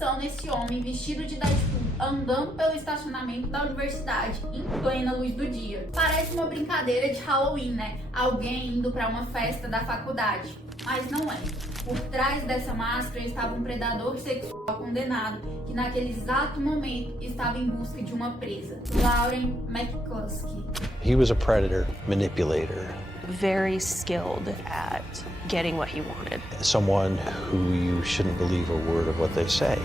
atenção nesse homem vestido de Deadpool andando pelo estacionamento da universidade em plena luz do dia. Parece uma brincadeira de Halloween, né? Alguém indo para uma festa da faculdade. Mas não é. Por trás dessa máscara estava um predador sexual condenado que naquele exato momento estava em busca de uma presa, Lauren McCluskey. He was a predator, manipulator. Very skilled at getting what he wanted. Someone who you shouldn't believe a word of what they say.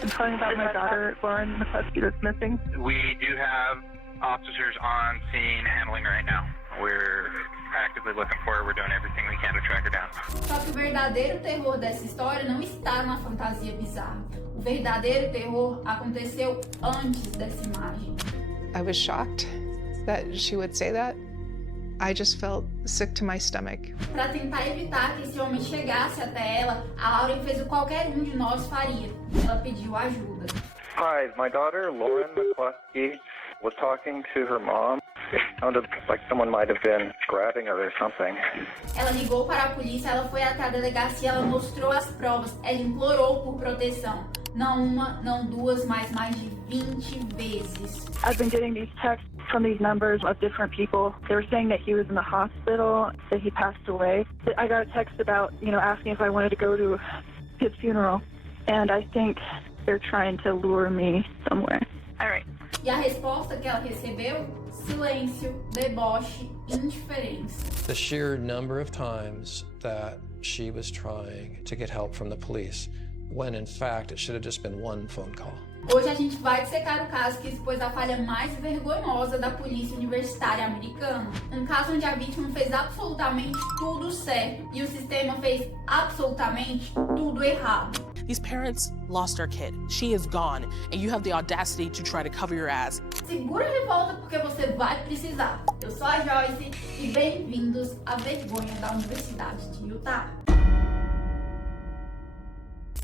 I'm calling about my daughter, Lauren McCluskey, that's missing. We do have officers on scene handling right now. We're actively looking for her. We're doing everything we can to track her down. Só que o verdadeiro terror dessa história não está na fantasia bizarra. O verdadeiro terror aconteceu antes dessa imagem. I was shocked that she would say that. I just felt sick to my stomach. Para tentar evitar que esse homem chegasse até ela, a Lauren fez o que qualquer um de nós faria. Ela pediu ajuda. Hi, my daughter Lauren McCluskey was talking to her mom. It sounded like someone might have been grabbing her or something. Ela ligou para a polícia, ela foi até a delegacia, ela mostrou as provas, ela implorou por proteção. Não uma, não duas, mas mais de 20 vezes. I've been getting these texts from these numbers of different people. They were saying that he was in the hospital, that he passed away. I got a text about, asking if I wanted to go to his funeral. And I think they're trying to lure me somewhere. All right. E a resposta que ela recebeu? Silêncio, deboche, indiferença. The sheer number of times that she was trying to get help from the police, when in fact it should have just been one phone call. Hoje a gente vai dissecar o caso que expôs a falha mais vergonhosa da polícia universitária americana. Um caso onde a vítima fez absolutamente tudo certo e o sistema fez absolutamente tudo errado. These parents lost their kid. She is gone, and you have the audacity to try to cover your ass. Segura a revolta porque você vai precisar. Eu sou a Joyce e bem-vindos à vergonha da Universidade de Utah.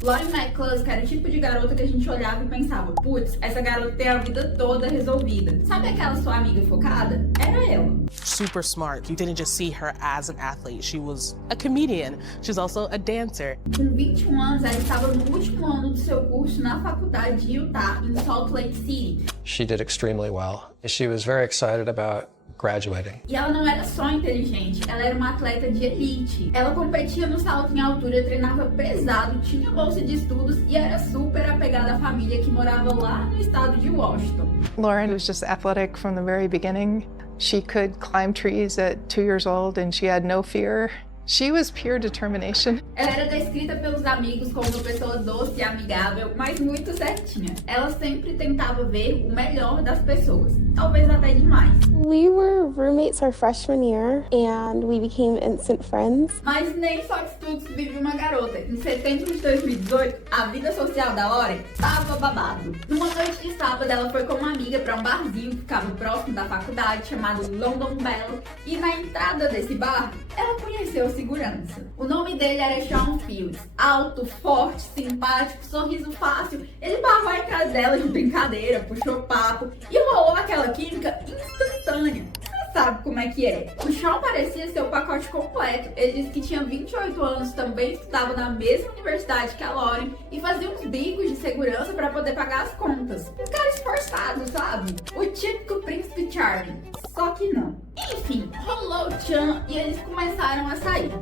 Lauren McCluskey era o tipo de garota que a gente olhava e pensava, putz, essa garota tem a vida toda resolvida. Sabe aquela sua amiga focada? Era ela. Super smart. You didn't just see her as an athlete. She was a comedian. She's also a dancer. Com 21 anos, ela estava no último ano do seu curso na faculdade de Utah, em Salt Lake City. She did extremely well. She was very excited about graduating. E ela não era só inteligente, ela era uma atleta de elite. Ela competia no salto em altura, treinava pesado, tinha bolsa de estudos e era super apegada à família que morava lá no estado de Washington. Lauren was just athletic from the very beginning. She could climb trees at 2 years old and she had no fear. She was pure determination. Ela era descrita pelos amigos como uma pessoa doce e amigável, mas muito certinha. Ela sempre tentava ver o melhor das pessoas, talvez até demais. We were roommates our freshman year and we became instant friends. Mas nem só de estudos vive uma garota. Em setembro de 2018, a vida social da Lauren tava babado. Numa noite de sábado, ela foi com uma amiga para um barzinho que ficava próximo da faculdade, chamado London Bell, e na entrada desse bar, ela conheceu o segurança. O nome dele era Sean Fields. Alto, forte, simpático, sorriso fácil. Ele barrou a cara dela de brincadeira, puxou papo e rolou aquela química instantânea. Você sabe como é que é. O Sean parecia ser o pacote completo. Ele disse que tinha 28 anos, também estudava na mesma universidade que a Lauren e fazia uns bicos de segurança para poder pagar as contas. Um cara esforçado, sabe? O típico príncipe Charlie. Só que não. Enfim, rolou o tchan e eles começaram a sair.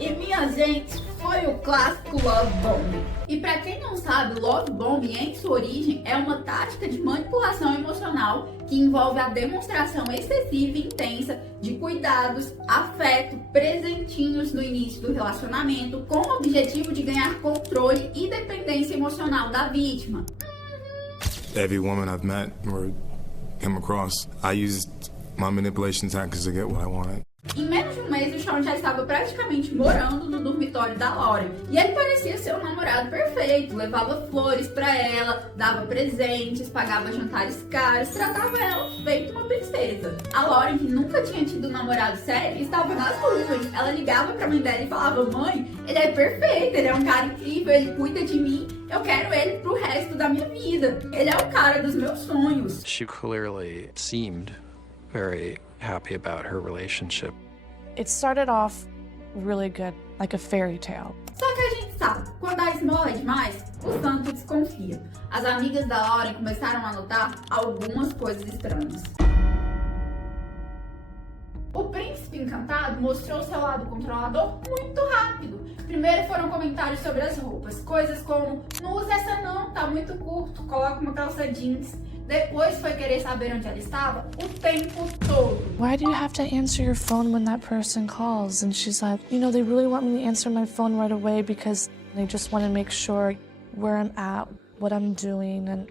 E minha gente, foi o clássico Love Bombing. E pra quem não sabe, Love Bombing em sua origem é uma tática de manipulação emocional que envolve a demonstração excessiva e intensa de cuidados, afeto, presentinhos no início do relacionamento com o objetivo de ganhar controle e dependência emocional da vítima. Every woman I've met or come across, I used my manipulation tactics to get what I wanted. Em menos de um mês, o Sean já estava praticamente morando no dormitório da Lauren. E ele parecia ser um namorado perfeito, levava flores pra ela, dava presentes, pagava jantares caros, tratava ela feito uma princesa. A Lauren, que nunca tinha tido um namorado sério, estava nas nuvens. Ela ligava pra mãe dela e falava, mãe, ele é perfeito, ele é um cara incrível, ele cuida de mim, eu quero ele pro resto da minha vida. Ele é o cara dos meus sonhos. She clearly seemed very happy about her relationship. It started off really good, like a fairy tale. Só que a gente sabe, quando a esmola é demais, o santo desconfia. As amigas da Lauren começaram a notar algumas coisas estranhas. O príncipe encantado mostrou seu lado controlador muito rápido. Primeiro foram comentários sobre as roupas, coisas como: não usa essa não, tá muito curto, coloca uma calça jeans. Depois foi querer saber onde ela estava o tempo todo. Why do you have to answer your phone when that person calls? And she's like, you know, they really want me to answer my phone right away because they just want to make sure where I'm at, what I'm doing, and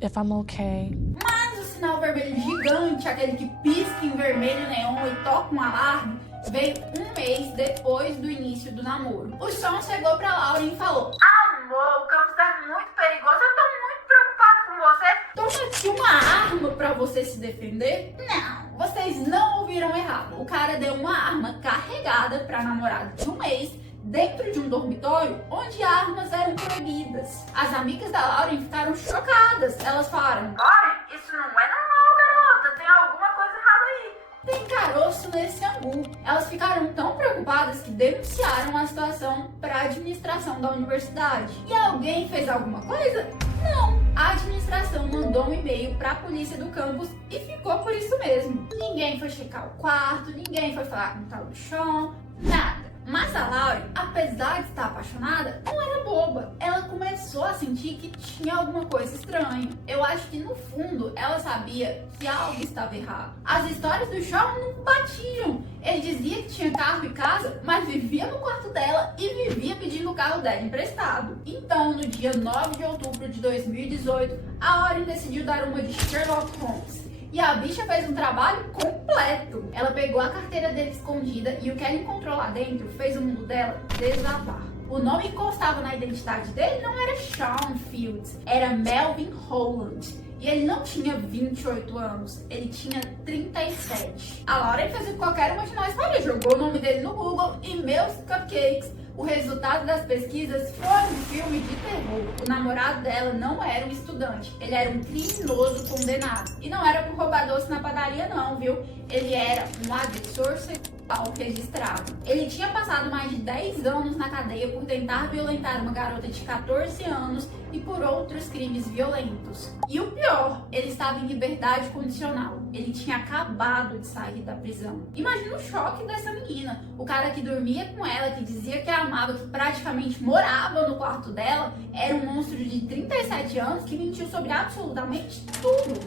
if I'm okay. Mas o sinal vermelho gigante, aquele que pisca em vermelho neon e toca um alarme, veio um mês depois do início do namoro. O Sean chegou pra Lauren e falou: amor, o campus é muito perigoso, eu tô muito preocupado com você. Toma aqui uma arma pra você se defender? Não, vocês não ouviram errado. O cara deu uma arma carregada pra namorada de um mês dentro de um dormitório onde armas eram proibidas. As amigas da Lauren ficaram chocadas. Elas falaram: Lauren, isso não é normal, garota, tem alguma coisa errada aí. Tem caroço nesse angu. Elas ficaram tão preocupadas que denunciaram a situação para a administração da universidade. E alguém fez alguma coisa? Não. A administração mandou um e-mail para a polícia do campus e ficou por isso mesmo. Ninguém foi checar o quarto, ninguém foi falar com o tal do Sean, nada. Mas a Lauren, apesar de estar apaixonada, não era boba. Ela começou a sentir que tinha alguma coisa estranha. Eu acho que no fundo ela sabia que algo estava errado. As histórias do Sean não batiam. Ele dizia que tinha carro e casa, mas vivia no quarto dela e vivia pedindo o carro dela emprestado. Então, no dia 9 de outubro de 2018, a Lauren decidiu dar uma de Sherlock Holmes. E a bicha fez um trabalho completo. Ela pegou a carteira dele escondida e o que ela encontrou lá dentro fez o mundo dela desabar. O nome que constava na identidade dele não era Sean Fields, era Melvin Holland. E ele não tinha 28 anos, ele tinha 37. A Lauren fez o que qualquer uma de nós faria, jogou o nome dele no Google e meus cupcakes. O resultado das pesquisas foi um filme de terror. O namorado dela não era um estudante, ele era um criminoso condenado. E não era por roubar doce na padaria não, viu? Ele era um agressor sexual registrado. Ele tinha passado mais de 10 anos na cadeia por tentar violentar uma garota de 14 anos e por outros crimes violentos. E o pior, ele estava em liberdade condicional. Ele tinha acabado de sair da prisão. Imagina o choque dessa menina. O cara que dormia com ela, que dizia que a amava, que praticamente morava no quarto dela, era um monstro de 37 anos que mentiu sobre absolutamente tudo.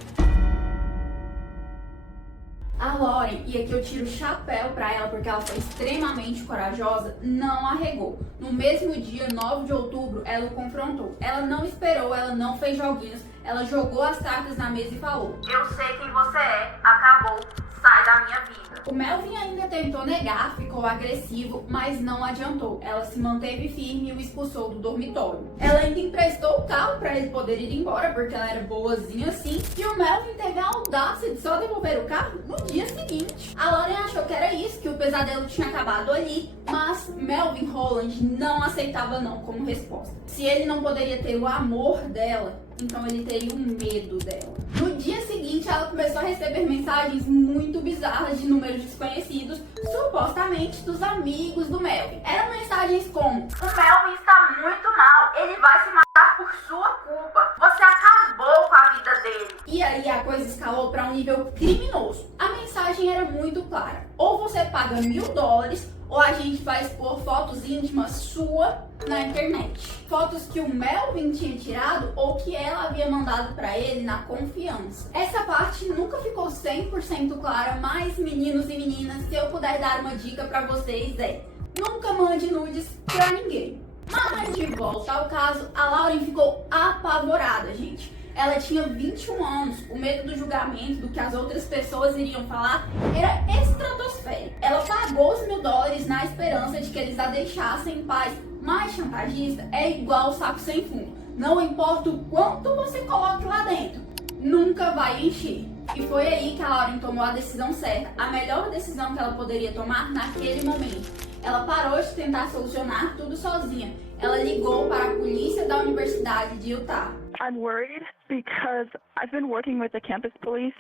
A Lauren, e aqui eu tiro o chapéu pra ela porque ela foi extremamente corajosa, não arregou. No mesmo dia, 9 de outubro, ela o confrontou. Ela não esperou, ela não fez joguinhos, ela jogou as cartas na mesa e falou: eu sei quem você é, acabou, sai da minha vida. O Melvin ainda tentou negar, ficou agressivo, mas não adiantou. Ela se manteve firme e o expulsou do dormitório. Ela ainda emprestou o carro para ele poder ir embora, porque ela era boazinha assim. E o Melvin teve a audácia de só devolver o carro no dia seguinte. A Lauren achou que era isso, que o pesadelo tinha acabado ali, mas Melvin Holland não aceitava não como resposta. Se ele não poderia ter o amor dela, então ele teria o medo dela. No dia seguinte, ela começou a receber mensagens muito bizarras de números desconhecidos, supostamente dos amigos do Melvin. Eram mensagens como: o Melvin está muito mal, ele vai se matar por sua culpa, você acabou com a vida dele. E aí a coisa escalou para um nível criminoso. A mensagem era muito clara: ou você paga $1000, ou a gente vai expor fotos íntimas sua na internet. Fotos que o Melvin tinha tirado ou que ela havia mandado pra ele na confiança. Essa parte nunca ficou 100% clara, mas meninos e meninas, se eu puder dar uma dica pra vocês é: nunca mande nudes pra ninguém. Mas de volta ao caso, a Lauren ficou apavorada, gente. Ela tinha 21 anos, o medo do julgamento, do que as outras pessoas iriam falar, era estratosférico. Ela pagou os $1000 na esperança de que eles a deixassem em paz, mas chantagista é igual saco sem fundo. Não importa o quanto você coloque lá dentro, nunca vai encher. E foi aí que a Lauren tomou a decisão certa, a melhor decisão que ela poderia tomar naquele momento. Ela parou de tentar solucionar tudo sozinha. Ela ligou para a polícia da Universidade de Utah. I'm worried because I've been working with the campus police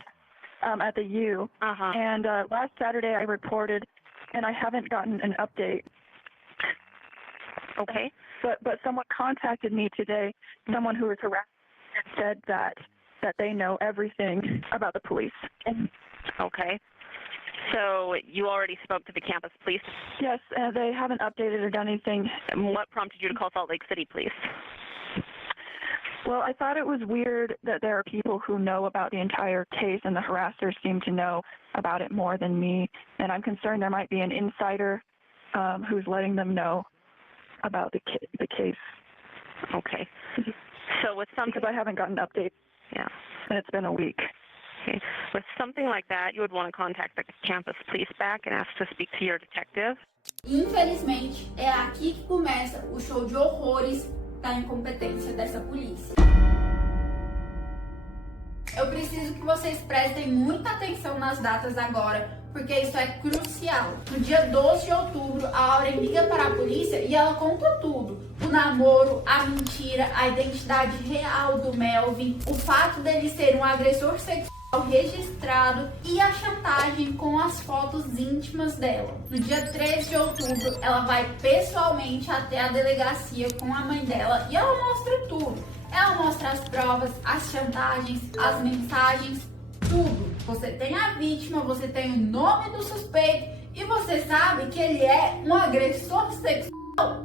at the U, and last Saturday I reported and I haven't gotten an update. Okay. But someone contacted me today, someone who was harassed, and said that they know everything about the police. Okay. So you already spoke to the campus police? Yes, they haven't updated or done anything. And what prompted you to call Salt Lake City Police? Well, I thought it was weird that there are people who know about the entire case, and the harassers seem to know about it more than me. And I'm concerned there might be an insider who's letting them know about the case. Okay. So with something, because I haven't gotten an update. Yeah. And it's been a week. Okay. With something like that, you would want to contact the campus police back and ask to speak to your detective. Infelizmente, é aqui que começa o show de horrores da incompetência dessa polícia. Eu preciso que vocês prestem muita atenção nas datas agora, porque isso é crucial. No dia 12 de outubro, a Lauren liga para a polícia e ela conta tudo. O namoro, a mentira, a identidade real do Melvin, o fato dele ser um agressor sexual registrado e a chantagem com as fotos íntimas dela. No dia 13 de outubro, ela vai pessoalmente até a delegacia com a mãe dela e ela mostra tudo. Ela mostra as provas, as chantagens, as mensagens, tudo. Você tem a vítima, você tem o nome do suspeito e você sabe que ele é um agressor sexual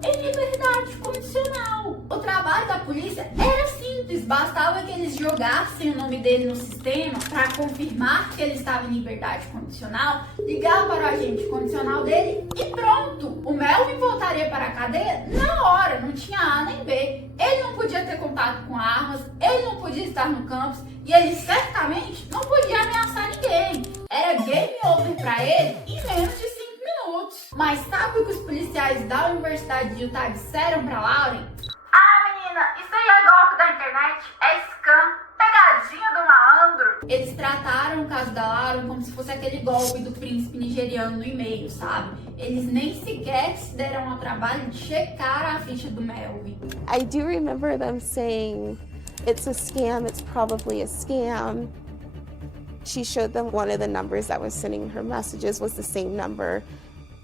em liberdade condicional. O trabalho da polícia era simples, bastava que eles jogassem o nome dele no sistema para confirmar que ele estava em liberdade condicional, ligar para o agente condicional dele e pronto! O Melvin voltaria para a cadeia na hora, não tinha A nem B. Ele não podia ter contato com armas, ele não podia estar no campus e ele certamente não podia ameaçar ninguém. Era game over para ele em menos de 5 minutos. Mas sabe o que os policiais da Universidade de Utah disseram pra Lauren? Ah, menina, isso aí é golpe da internet, é scam, pegadinha do malandro. Eles trataram o caso da Lauren como se fosse aquele golpe do príncipe nigeriano no e-mail, sabe? Eles nem sequer se deram ao trabalho de checar a ficha do Melvin. I do remember them saying, it's a scam, it's probably a scam. She showed them one of the numbers that was sending her messages was the same number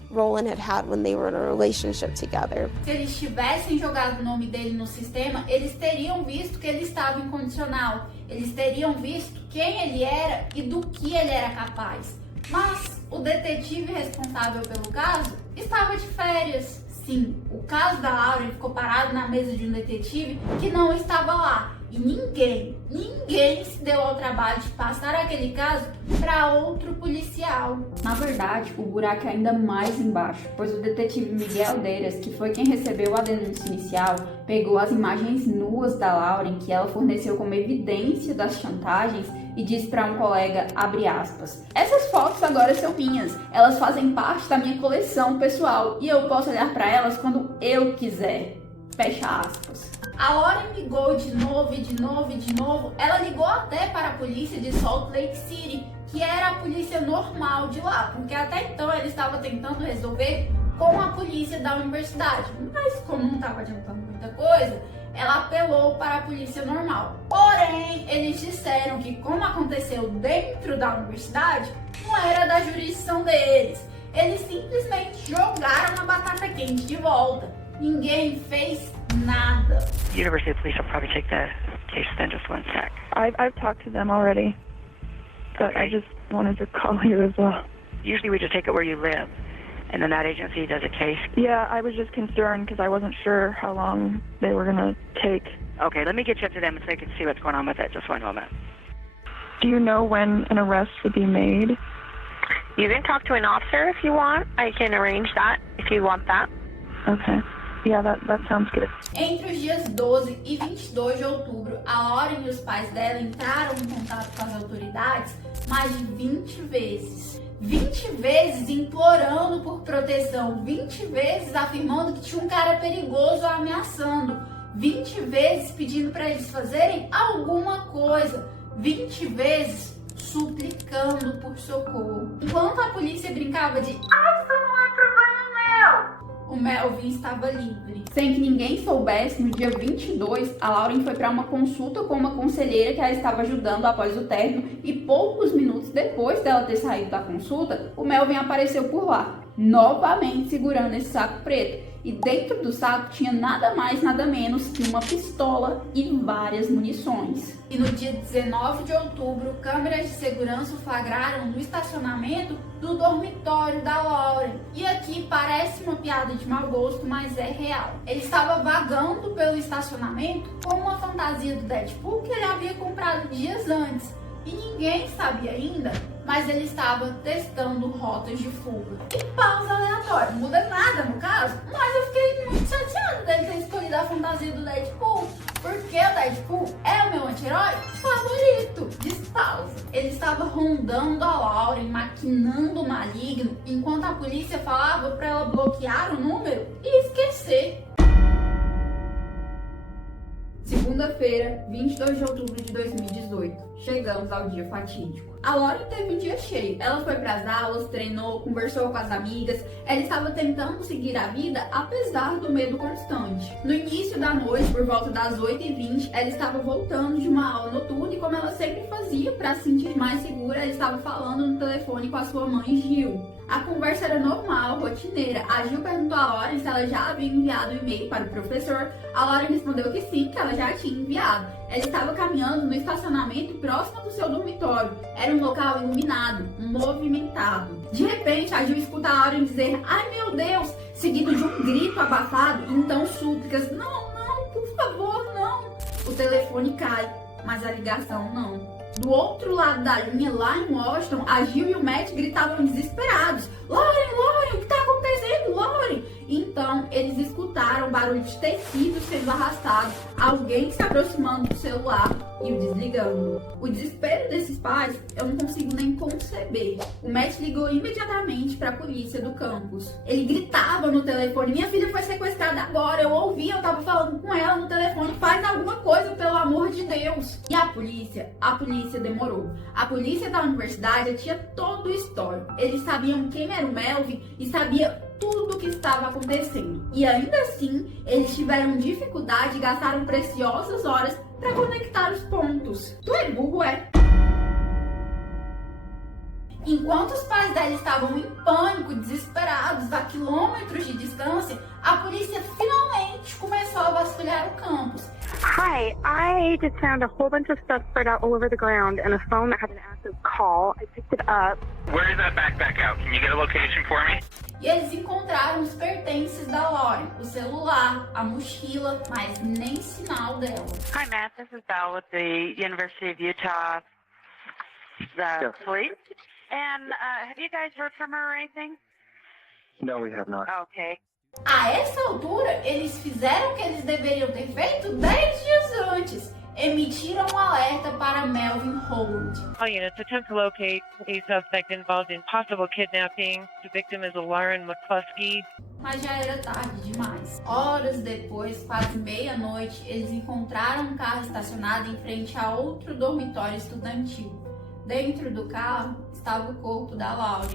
Roland had when they were in a relationship together. Se eles tivessem jogado o nome dele no sistema, eles teriam visto que ele estava incondicional. Eles teriam visto quem ele era e do que ele era capaz. Mas o detetive responsável pelo caso estava de férias. Sim, o caso da Lauren ficou parado na mesa de um detetive que não estava lá. E ninguém se deu ao trabalho de passar aquele caso para outro policial. Na verdade, o buraco é ainda mais embaixo, pois o detetive Miguel Deiras, que foi quem recebeu a denúncia inicial, pegou as imagens nuas da Lauren que ela forneceu como evidência das chantagens e disse para um colega, abre aspas, essas fotos agora são minhas, elas fazem parte da minha coleção pessoal e eu posso olhar para elas quando eu quiser, fecha aspas. A Lauren ligou de novo. Ela ligou até para a polícia de Salt Lake City, que era a polícia normal de lá, porque até então ela estava tentando resolver com a polícia da universidade. Mas como não estava adiantando muita coisa, ela apelou para a polícia normal. Porém, eles disseram que como aconteceu dentro da universidade, não era da jurisdição deles. Eles simplesmente jogaram a batata quente de volta. Ninguém fez nada. University Police will probably take the case then. Just one sec. I've talked to them already, but okay. I just wanted to call you as well. Usually we just take it where you live, and then that agency does a case. Yeah, I was just concerned because I wasn't sure how long they were going to take. Okay, let me get you up to them so they can see what's going on with it. Just one moment. Do you know when an arrest would be made? You can talk to an officer if you want. I can arrange that if you want that. Okay. Yeah, that sounds good. Entre os dias 12 e 22 de outubro, a Lauren e os pais dela entraram em contato com as autoridades mais de 20 vezes. 20 vezes implorando por proteção, 20 vezes afirmando que tinha um cara perigoso ameaçando, 20 vezes pedindo para eles fazerem alguma coisa, 20 vezes suplicando por socorro. Enquanto a polícia brincava de isso não é problema meu, o Melvin estava livre. Sem que ninguém soubesse, no dia 22, a Lauren foi para uma consulta com uma conselheira que a estava ajudando após o término e poucos minutos depois dela ter saído da consulta, o Melvin apareceu por lá. novamente segurando esse saco preto. E dentro do saco tinha nada mais, nada menos que uma pistola e várias munições. E no dia 19 de outubro, câmeras de segurança flagraram no estacionamento do dormitório da Lauren. E aqui parece uma piada de mau gosto, mas é real. Ele estava vagando pelo estacionamento com uma fantasia do Deadpool que ele havia comprado dias antes. E ninguém sabia ainda, mas ele estava testando rotas de fuga. E pausa aleatória, não muda nada no caso, mas eu fiquei muito chateada dele ter escolhido a fantasia do Deadpool, porque o Deadpool é o meu anti-herói favorito. Despausa. Ele estava rondando a Lauren, maquinando o maligno, enquanto a polícia falava para ela bloquear o número e esquecer. Segunda-feira, 22 de outubro de 2018. Chegamos ao dia fatídico. A Lauren teve um dia cheio. Ela foi para as aulas, treinou, conversou com as amigas. Ela estava tentando seguir a vida apesar do medo constante. No início da noite, por volta das 8h20, ela estava voltando de uma aula noturna e, como ela sempre fazia para se sentir mais segura, ela estava falando no telefone com a sua mãe, Gil. A conversa era normal, rotineira. A Gil perguntou a Lauren se ela já havia enviado um e-mail para o professor. A Lauren respondeu que sim, que ela já tinha enviado. Ela estava caminhando no estacionamento próximo do seu dormitório. Era um local iluminado, movimentado. De repente, a Gil escuta a Lauren dizer "Ai meu Deus!", seguido de um grito abafado e então súplicas "Não, por favor, não!". O telefone cai, mas a ligação não. Do outro lado da linha, lá em Washington, a Gil e o Matt gritavam desesperados: Lauren, o que está acontecendo, Lauren? Então, eles escutaram barulho de tecido sendo arrastado, alguém se aproximando do celular e o desligando. O desespero desses pais, eu não consigo nem conceber. O Matt ligou imediatamente para a polícia do campus. Ele gritava no telefone: "Minha filha foi sequestrada agora, eu ouvi, eu estava falando com ela no telefone, faz alguma coisa, pelo amor de Deus". E a polícia demorou. A polícia da universidade tinha todo o histórico. Eles sabiam quem era o Melvin e sabia tudo o que estava acontecendo. E ainda assim, eles tiveram dificuldade e gastaram preciosas horas para conectar os pontos. Tu é burro, é? Enquanto os pais dela estavam em pânico, desesperados, a quilômetros de distância, a polícia finalmente começou a vasculhar o campus. Hi, I just found a whole bunch of stuff spread out all over the ground and a phone that had an active call. I picked it up. Where is that backpack out? Can you get a location for me? E eles encontraram os pertences da Lauren, o celular, a mochila, mas nem sinal dela. Hi, Matt. This is Val with the University of Utah police. And have you guys heard from her or anything? No, we have not. Okay. A essa altura, eles fizeram o que eles deveriam ter feito 10 dias antes. Emitiram um alerta para Melvin Hold. All units, attempt to locate a suspect involved in possible kidnapping. The victim is Lauren McCluskey. Mas já era tarde demais. Horas depois, quase meia-noite, eles encontraram um carro estacionado em frente a outro dormitório estudantil. Dentro do carro estava o corpo da Lauren.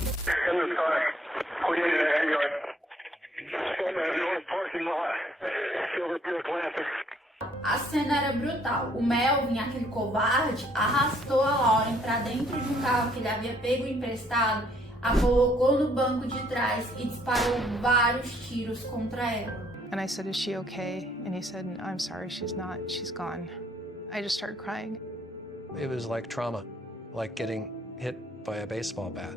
A cena era brutal. O Melvin, aquele covarde, arrastou a Lauren para dentro de um carro que ele havia pego emprestado, a colocou no banco de trás e disparou vários tiros contra ela. And I said, "Is she okay?" And he said, "I'm sorry, she's not. She's gone." I just started crying. It was like trauma, like getting hit by a baseball bat.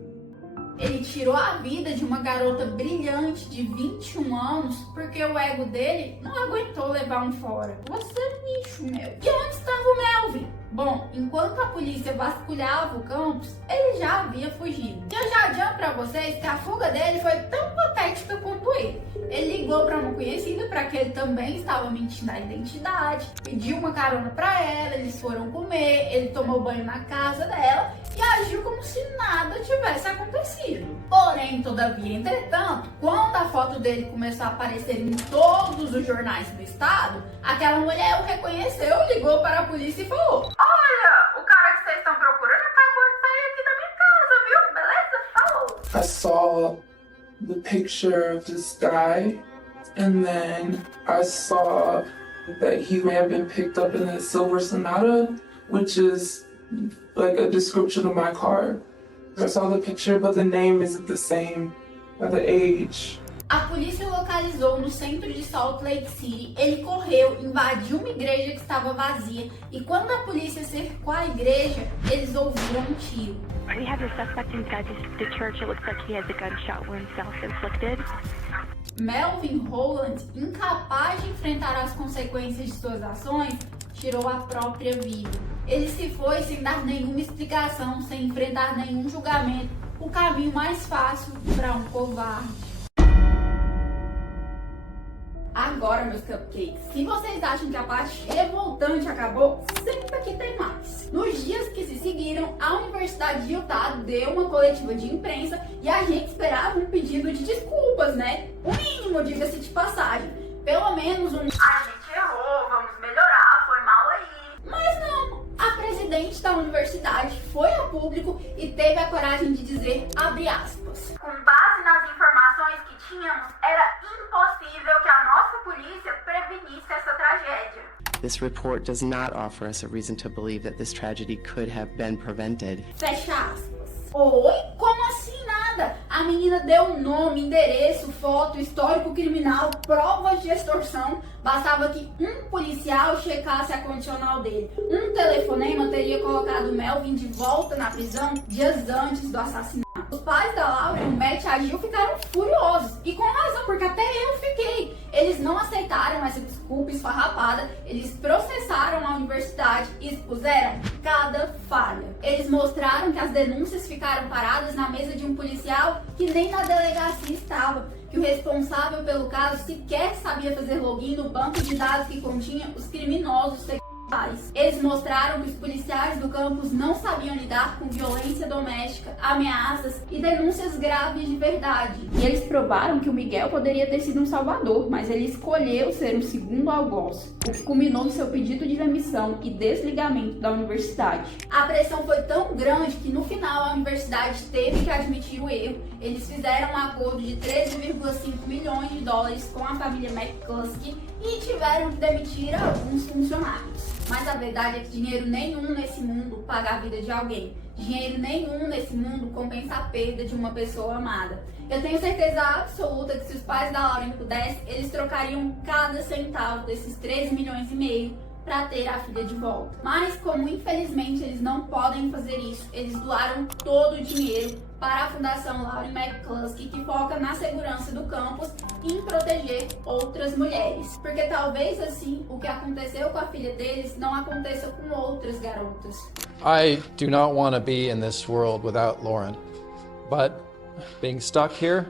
Ele tirou a vida de uma garota brilhante de 21 anos porque o ego dele não aguentou levar um fora. Você é lixo, meu. E onde estava o Melvin? Bom, enquanto a polícia vasculhava o campus, ele já havia fugido. E eu já adianto pra vocês que a fuga dele foi tão patética quanto ele. Ele ligou pra uma conhecida para que ele também estava mentindo a identidade, pediu uma carona pra ela, eles foram comer, ele tomou banho na casa dela e agiu como se nada tivesse acontecido. Porém, todavia, entretanto, quando a foto dele começou a aparecer em todos os jornais do estado, aquela mulher o reconheceu, ligou para a polícia e falou: "Olha, o cara que vocês estão procurando acabou de sair aqui da minha casa, viu? Beleza? Falou." I saw the picture of this guy, and then I saw that he may have been picked up in a silver Sonata, which is like a description of my car. I saw the picture, but the name isn't the same by the age. A polícia localizou no centro de Salt Lake City. Ele correu, invadiu uma igreja que estava vazia e quando a polícia cercou a igreja, eles ouviram um tiro. We have the suspect inside the church. It looks like he has a gunshot wound self-inflicted. Melvin Holland, incapaz de enfrentar as consequências de suas ações, tirou a própria vida. Ele se foi sem dar nenhuma explicação, sem enfrentar nenhum julgamento, o caminho mais fácil para um covarde. Agora, meus cupcakes, se vocês acham que a parte revoltante acabou, sempre que tem mais. Nos dias que se seguiram, a Universidade de Utah deu uma coletiva de imprensa e a gente esperava um pedido de desculpas, né? O mínimo, diga-se de passagem. Pelo menos um... A gente errou, vamos melhorar, foi mal aí. Mas não, a presidente da universidade foi a público e teve a coragem de dizer, abre aspas, com base nas informações que tínhamos, era impossível que a nossa polícia prevenisse essa tragédia. This report does not offer us a reason to believe that this tragedy could have been prevented. Fecha aspas. Oi? Como assim nada? A menina deu nome, endereço, foto, histórico criminal, provas de extorsão. Bastava que um policial checasse a condicional dele. Um telefonema teria colocado Melvin de volta na prisão dias antes do assassinato. Os pais da Laura e o Matt e a Jill ficaram furiosos. E com razão, porque até eu fiquei. Eles não aceitaram essa desculpa esfarrapada. Eles processaram a universidade e expuseram cada falha. Eles mostraram que as denúncias ficaram paradas na mesa de um policial que nem na delegacia estava. Que o responsável pelo caso sequer sabia fazer login no banco de dados que continha os criminosos sexuais. Eles mostraram que os policiais do campus não sabiam lidar com violência doméstica, ameaças e denúncias graves de verdade. E eles provaram que o Miguel poderia ter sido um salvador, mas ele escolheu ser um segundo algoz, o que culminou em seu pedido de demissão e desligamento da universidade. A pressão foi tão grande que no final a universidade teve que admitir o erro. Eles fizeram um acordo de 13,5 milhões de dólares com a família McCluskey e tiveram que demitir alguns funcionários. Mas a verdade é que dinheiro nenhum nesse mundo paga a vida de alguém. Dinheiro nenhum nesse mundo compensa a perda de uma pessoa amada. Eu tenho certeza absoluta que se os pais da Lauren pudessem, eles trocariam cada centavo desses 13 milhões e meio para ter a filha de volta. Mas como infelizmente eles não podem fazer isso, eles doaram todo o dinheiro para a Fundação Lauren McCluskey, que foca na segurança do campus e em proteger outras mulheres. Porque talvez assim, o que aconteceu com a filha deles não aconteça com outras garotas. I do not want to be in this world without Lauren, but being stuck here,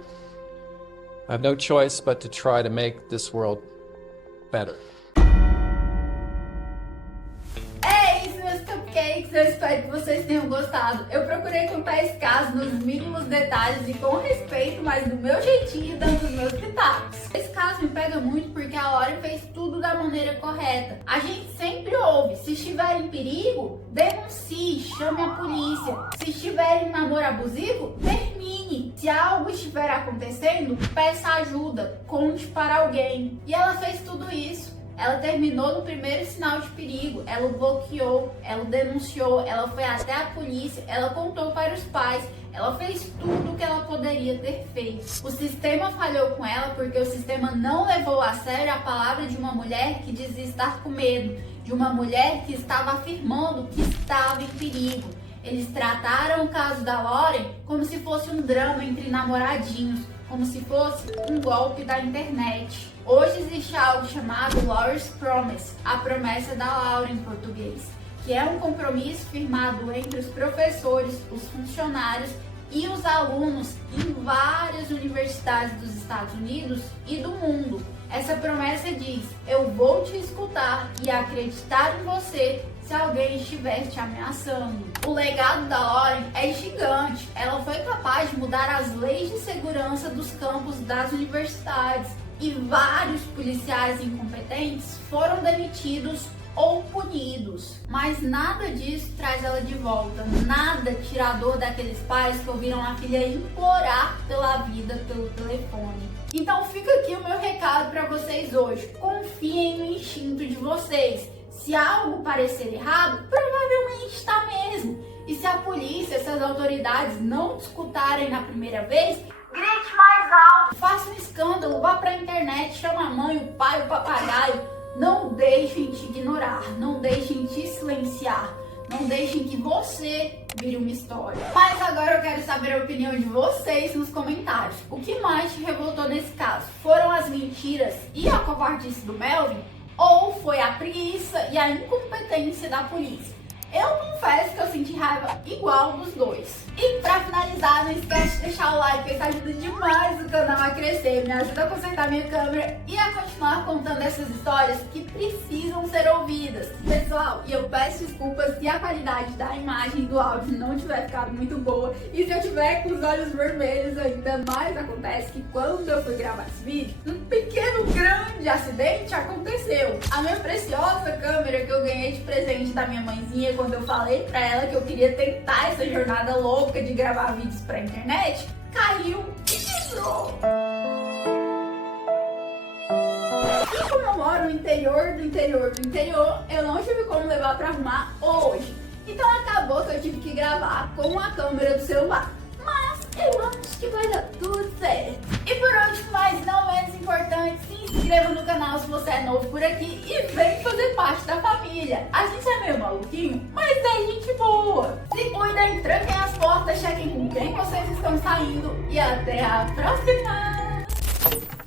I have no choice but to try to make this world better. Eu espero que vocês tenham gostado. Eu procurei contar esse caso nos mínimos detalhes e com respeito, mas do meu jeitinho, dando os meus pitacos. Esse caso me pega muito porque a Lauren fez tudo da maneira correta. A gente sempre ouve, se estiver em perigo, denuncie, chame a polícia. Se estiver em namoro abusivo, termine. Se algo estiver acontecendo, peça ajuda, conte para alguém. E ela fez tudo isso. Ela terminou no primeiro sinal de perigo, ela bloqueou, ela denunciou, ela foi até a polícia, ela contou para os pais, ela fez tudo o que ela poderia ter feito. O sistema falhou com ela porque o sistema não levou a sério a palavra de uma mulher que dizia estar com medo, de uma mulher que estava afirmando que estava em perigo. Eles trataram o caso da Lauren como se fosse um drama entre namoradinhos, como se fosse um golpe da internet. Hoje existe algo chamado Laura's Promise, a promessa da Laura em português, que é um compromisso firmado entre os professores, os funcionários e os alunos em várias universidades dos Estados Unidos e do mundo. Essa promessa diz: eu vou te escutar e acreditar em você se alguém estiver te ameaçando. O legado da Lauren é gigante. Ela foi capaz de mudar as leis de segurança dos campos das universidades e vários policiais incompetentes foram demitidos ou punidos. Mas nada disso traz ela de volta. Nada tira a dor daqueles pais que ouviram a filha implorar pela vida pelo telefone. Então fica aqui o meu recado para vocês hoje. Confiem no instinto de vocês. Se algo parecer errado, provavelmente está mesmo. E se a polícia, se as autoridades não te escutarem na primeira vez, grite mais alto, faça um escândalo, vá pra internet, chama a mãe, o pai, o papagaio. Não deixem te ignorar, não deixem te silenciar, não deixem que você vire uma história. Mas agora eu quero saber a opinião de vocês nos comentários. O que mais te revoltou nesse caso? Foram as mentiras e a covardice do Melvin? Ou foi a preguiça e a incompetência da polícia? Eu confesso que eu senti raiva igual dos dois. E pra finalizar, não esquece de deixar o like, isso ajuda demais o canal a crescer, me ajuda a consertar minha câmera e a continuar contando essas histórias que precisam ser ouvidas. Pessoal, e eu peço desculpas se a qualidade da imagem e do áudio não tiver ficado muito boa e se eu tiver com os olhos vermelhos ainda, mas acontece que quando eu fui gravar esse vídeo, um pequeno grande acidente aconteceu. A minha preciosa câmera que eu ganhei de presente da minha mãezinha quando eu falei pra ela que eu queria tentar essa jornada louca de gravar vídeos pra internet, caiu e quebrou. E como eu moro no interior do interior, eu não tive como levar pra arrumar hoje. Então acabou que eu tive que gravar com a câmera do celular. Mas eu acho que vai dar tudo certo. E por último, mas não menos importante, se inscreva no canal se você é novo por aqui e vem fazer parte da família. A gente é meio maluquinho, mas é gente boa. Se cuidem, tranquem as portas, chequem com quem vocês estão saindo e até a próxima!